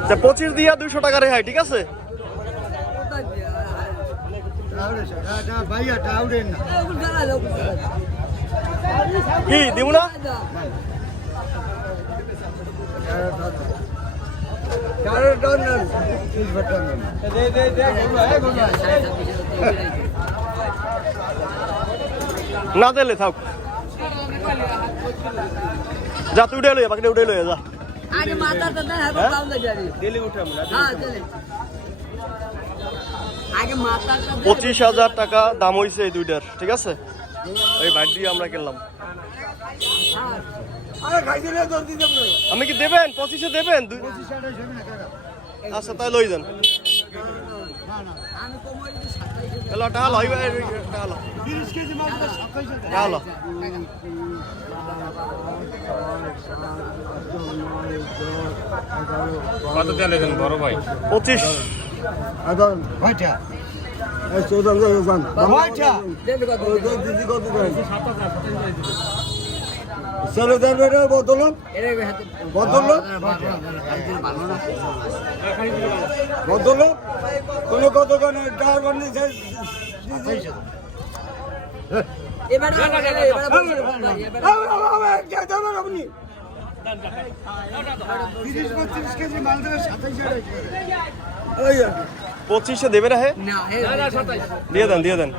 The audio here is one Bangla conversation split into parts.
আচ্ছা পঁচিশ দিয়া দুইশো টাকা রেহাই, ঠিক আছে? কি দিব না? না দিলে থাক। যা, তুই উঠে লইয়া, বাকিটা উঠে লইয়া যা। হ্যাঁ হ্যাঁ? চলে আগে মাথা পঁচিশ হাজার টাকা দাম হইছে এই দুইটার ঠিক আছে? ওই বাইট দিয়ে আমরা কিনলাম। পারো আমি কি দেবেন? পঁচিশে দেবেন? আচ্ছা তাই লই যান। যদি সাতাইশে এলো টাকা লই টাকা লো তিরিশ কেজি মাছ সাতাইশো টাকা লো কত তেলে বড় ভাই পঁচিশ আদন ভাইটা এই চৌদান যান কত দিদি কত দেন চলো দেন বেটা বোতল এর হাতে বোতল ভালো না বোতল কোনো কত কেন টাকা বানি এবারে এবারে এবারে আপনি পঁচিশে দেবে না সাতাইশ দিয়ে দেন দিয়ে দেন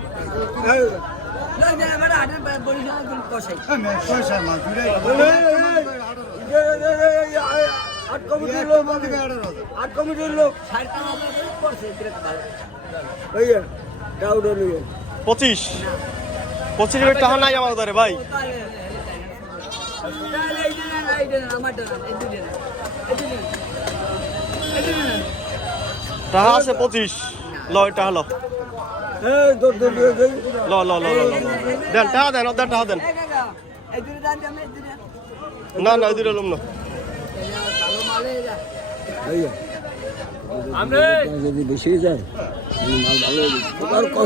আট কমিটির লোক আট কমিটির লোক পঁচিশ পঁচিশের টাকা নাই আমার ধরে ভাই টাকা আছে পঁচিশ। ল এই টাকা ল এই দৌড় দৌড় দিয়ে দেই ল ল ল ল ল। দেন টাকা টাকা না না লম যদি বেশি যায় মাল ভালো